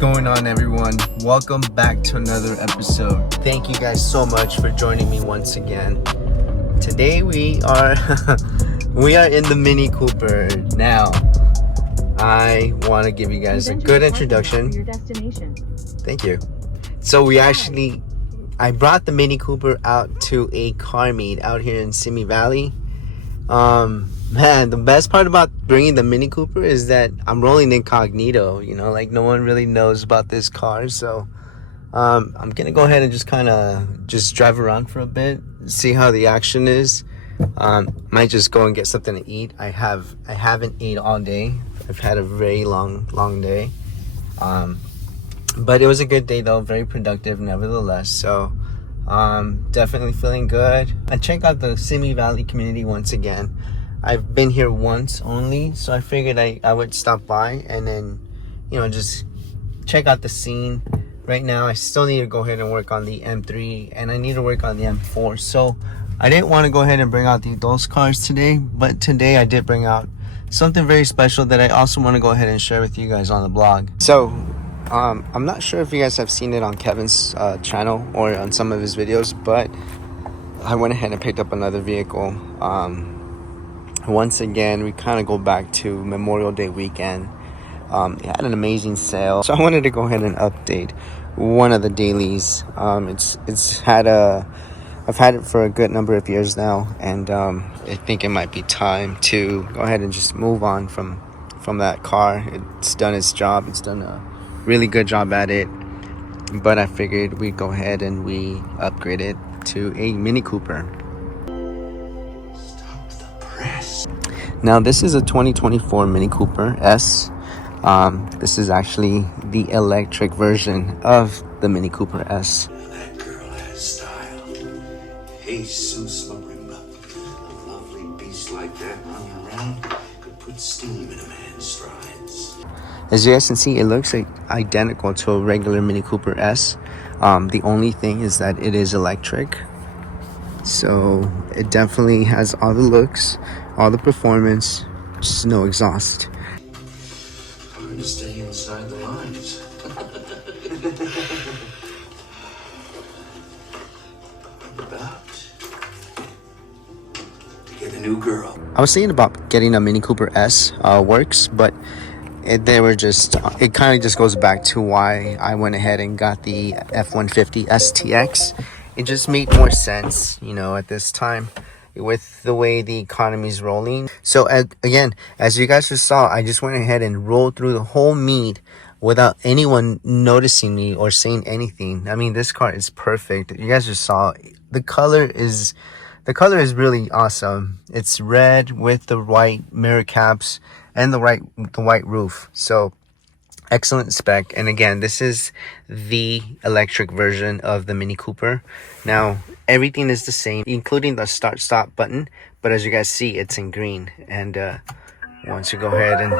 going on, everyone? Welcome back to another episode. Thank you guys so much for joining me once again. Today we are in the Mini Cooper. Now I want to give you guys a good introduction. Thank you. So I brought the Mini Cooper out to a car meet out here in Simi Valley. Man, the best part about bringing the Mini Cooper is that I'm rolling incognito, like no one really knows about this car. So I'm gonna go ahead and just drive around for a bit, see how the action is. Might just go and get something to eat. I haven't ate all day. I've had a very long day. But it was a good day though, very productive nevertheless. So definitely feeling good. I check out the Simi Valley community once again. I've been here once only, so I figured I would stop by and then just check out the scene. Right now I still need to go ahead and work on the M3 and I need to work on the M4. So I didn't want to go ahead and bring out those cars today, but today I did bring out something very special that I also want to go ahead and share with you guys on the blog. So I'm not sure if you guys have seen it on Kevin's channel or on some of his videos, but I went ahead and picked up another vehicle. Once again, we kind of go back to Memorial Day weekend. It had an amazing sale, so I wanted to go ahead and update one of the dailies. I've had it for a good number of years now, and I think it might be time to go ahead and just move on from that car. It's done its job. It's done a really good job at it, but I figured we'd go ahead and we upgrade it to a Mini Cooper. Now this is a 2024 Mini Cooper S. This is actually the electric version of the Mini Cooper S. That girl has style. Jesus Marimba. A lovely beast like that running around could put steam in a man's strides. As you guys can see, it looks identical to a regular Mini Cooper S. The only thing is that it is electric. So it definitely has all the looks, all the performance, just no exhaust. Hard to stay inside the lines. I'm about to get a new girl. I was thinking about getting a Mini Cooper S works, but it kind of just goes back to why I went ahead and got the F-150 STX. It just made more sense, at this time with the way the economy is rolling. So again, as you guys just saw, I just went ahead and rolled through the whole meet without anyone noticing me or saying anything. I mean, this car is perfect. You guys just saw the color is really awesome. It's red with the white mirror caps and the white roof. So excellent spec. And again, this is the electric version of the Mini Cooper. Now everything is the same, including the start stop button, but as you guys see, it's in green. And once you go ahead and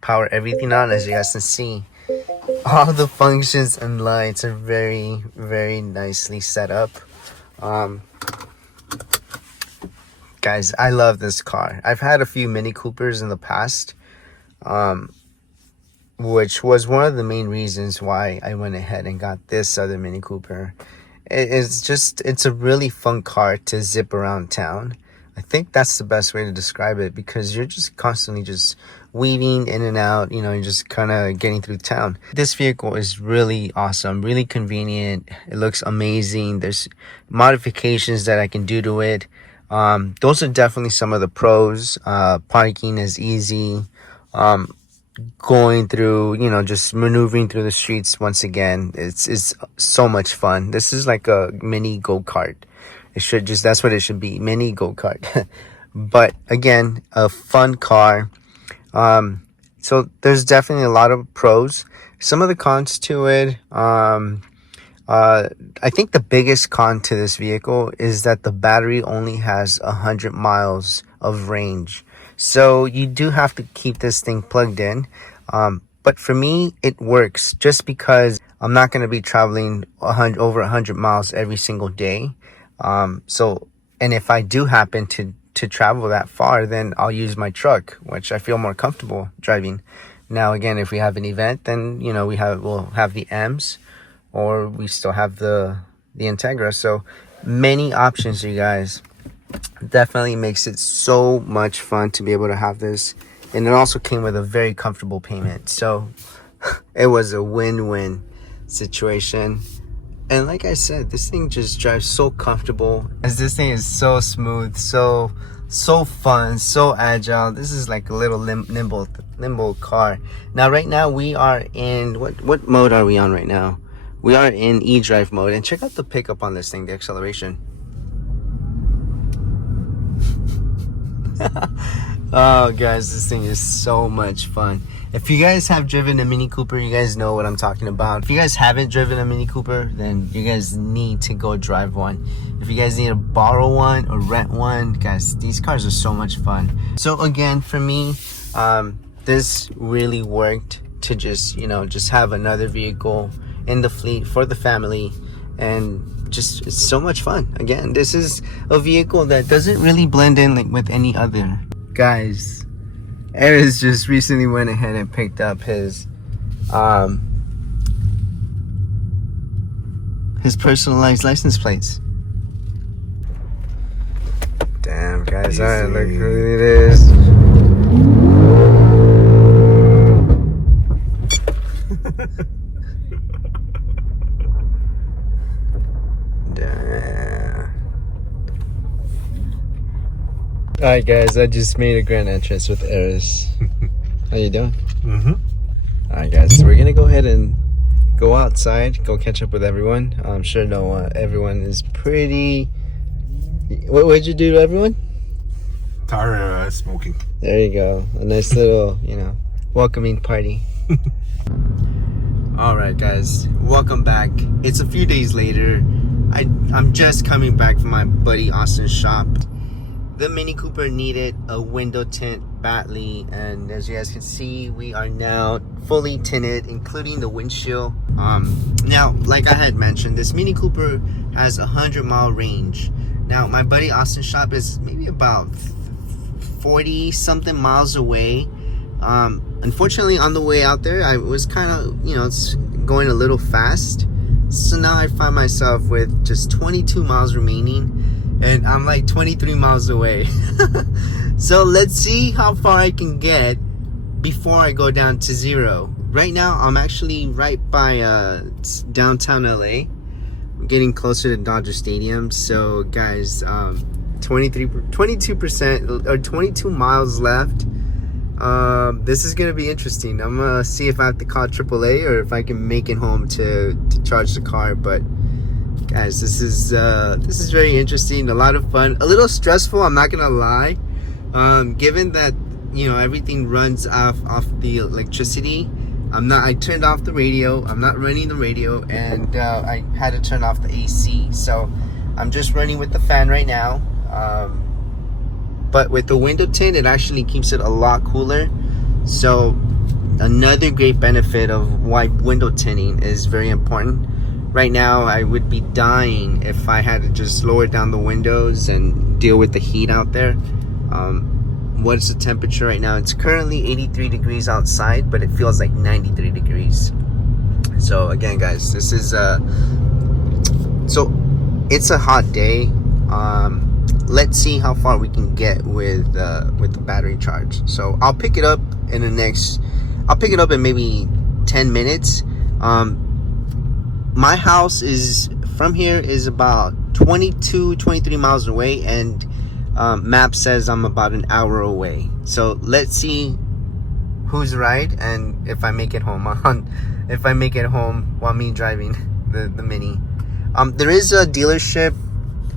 power everything on, as you guys can see, all the functions and lights are very, very nicely set up. Guys, I love this car. I've had a few Mini Coopers in the past, which was one of the main reasons why I went ahead and got this other Mini Cooper. It's a really fun car to zip around town. I think that's the best way to describe it, because you're just constantly just weaving in and out, you're just kind of getting through town. This vehicle is really awesome, really convenient. It looks amazing. There's modifications that I can do to it. Those are definitely some of the pros. Parking is easy. Going through, just maneuvering through the streets once again, it's so much fun. This is like a mini GoKart. That's what it should be, mini GoKart. But again, a fun car. So there's definitely a lot of pros. Some of the cons to it, I think the biggest con to this vehicle is that the battery only has 100 miles of range. So you do have to keep this thing plugged in. But for me, it works just because I'm not going to be traveling over 100 miles every single day. And if I do happen to travel that far, then I'll use my truck, which I feel more comfortable driving. Now again, if we have an event, then we'll have the M's, or we still have the Integra. So many options, you guys. Definitely makes it so much fun to be able to have this, and it also came with a very comfortable payment. So it was a win-win situation. And like I said, this thing just drives so comfortable, as this thing is so smooth, so fun, so agile. This is like a little nimble car. Now right now we are in what mode are we on right now? We are in e-drive mode, and check out the pickup on this thing, the acceleration. Oh guys, this thing is so much fun. If you guys have driven a Mini Cooper, you guys know what I'm talking about. If you guys haven't driven a Mini Cooper, then you guys need to go drive one. If you guys need to borrow one or rent one, guys, these cars are so much fun. So again, for me, this really worked to just have another vehicle in the fleet for the family, and just it's so much fun. Again, this is a vehicle that doesn't really blend in like with any other. Guys, Aris just recently went ahead and picked up his personalized license plates. Damn, guys, alright, look who it is. Alright guys, I just made a grand entrance with Eris. How you doing? Alright guys, so we're gonna go ahead and go outside, go catch up with everyone. I'm sure everyone is pretty... What'd you do to everyone? Tired of smoking. There you go. A nice little, welcoming party. Alright guys, welcome back. It's a few days later. I'm just coming back from my buddy Austin's shop. The Mini Cooper needed a window tint badly, and as you guys can see, we are now fully tinted, including the windshield. Now, like I had mentioned, this Mini Cooper has a 100-mile range. Now, my buddy Austin's shop is maybe about 40-something miles away. Unfortunately, on the way out there, I was kind of, going a little fast. So now I find myself with just 22 miles remaining, and I'm like 23 miles away. So let's see how far I can get before I go down to 0. Right now, I'm actually right by downtown LA. I'm getting closer to Dodger Stadium. So guys, 22% or 22 miles left. This is gonna be interesting. I'm gonna see if I have to call AAA or if I can make it home to charge the car. But guys, this is very interesting, a lot of fun, a little stressful, I'm not gonna lie. Given that everything runs off the electricity, I turned off the radio, I'm not running the radio, and I had to turn off the AC, so I'm just running with the fan right now. But with the window tint, it actually keeps it a lot cooler. So another great benefit of why window tinting is very important. Right now, I would be dying if I had to just lower down the windows and deal with the heat out there. What is the temperature right now? It's currently 83 degrees outside, but it feels like 93 degrees. So again, guys, this is so it's a hot day. Let's see how far we can get with the battery charge. So I'll pick it up in maybe 10 minutes. My house from here is about 23 miles away, and map says I'm about an hour away. So let's see who's right, and if I make it home while me driving the Mini. There is a dealership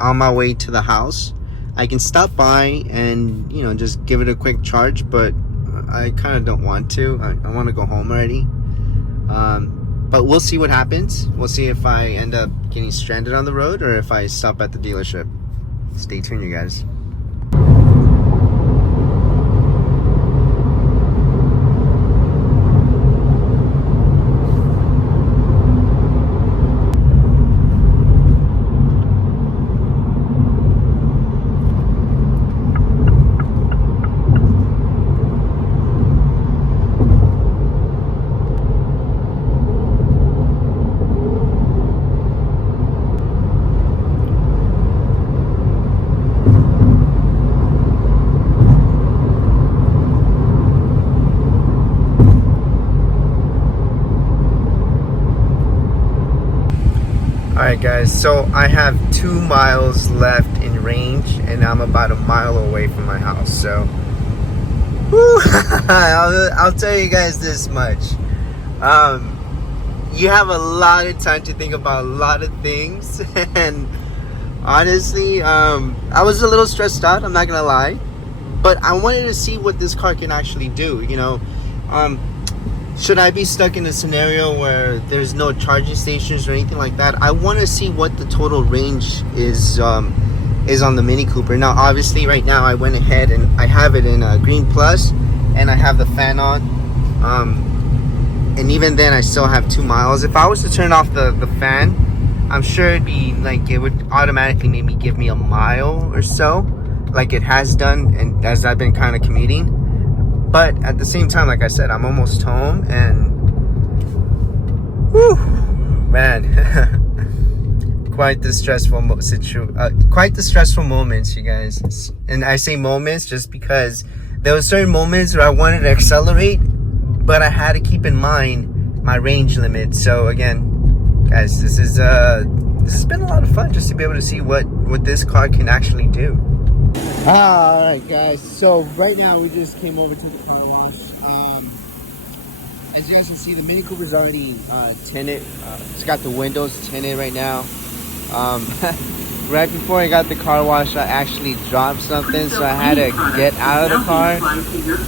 on my way to the house. I can stop by and just give it a quick charge, but I kind of don't want to. I want to go home already. But we'll see what happens. We'll see if I end up getting stranded on the road or if I stop at the dealership. Stay tuned, you guys. Alright guys, so I have 2 miles left in range and I'm about a mile away from my house, so whew, I'll tell you guys this much. You have a lot of time to think about a lot of things, and honestly, I was a little stressed out, I'm not gonna lie, but I wanted to see what this car can actually do, you know. Should I be stuck in a scenario where there's no charging stations or anything like that? I want to see what the total range is on the Mini Cooper. Now, obviously, right now I went ahead and I have it in Green Plus, and I have the fan on. And even then, I still have 2 miles. If I was to turn off the fan, I'm sure it'd be like it would automatically maybe give me a mile or so, like it has done, and as I've been kind of commuting. But at the same time, like I said, I'm almost home, and whew, man, quite the stressful moments, you guys. And I say moments just because there were certain moments where I wanted to accelerate, but I had to keep in mind my range limit. So again, guys, this has been a lot of fun just to be able to see what this car can actually do. Alright guys, so right now we just came over to the car wash. As you guys can see, the Mini Cooper's already tinted. It's got the windows tinted right now. Right before I got the car wash, I actually dropped something, so I had to get out of the car,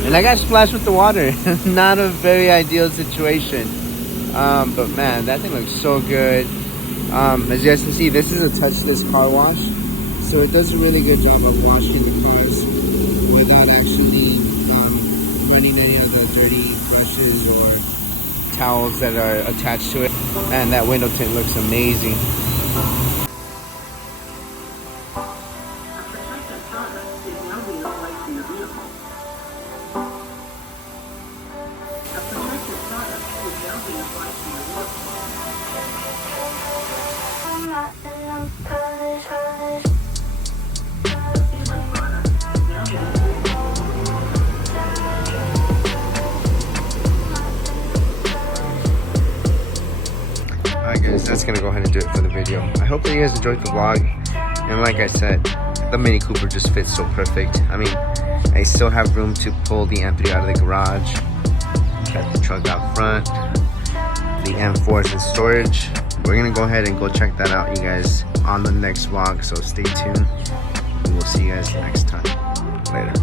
and I got splashed with the water. Not a very ideal situation, but man, that thing looks so good. As you guys can see, this is a touchless car wash, so it does a really good job of washing the cars without actually running any of the dirty brushes or towels that are attached to it. And that window tint looks amazing. Alright guys, that's gonna go ahead and do it for the video. I hope that you guys enjoyed the vlog, and like I said, the Mini Cooper just fits so perfect. I mean, I still have room to pull the M3 out of the garage, got the truck out front, the M4 is in storage. We're gonna go ahead and go check that out, you guys, on the next vlog, so stay tuned. We will see you guys next time. Later.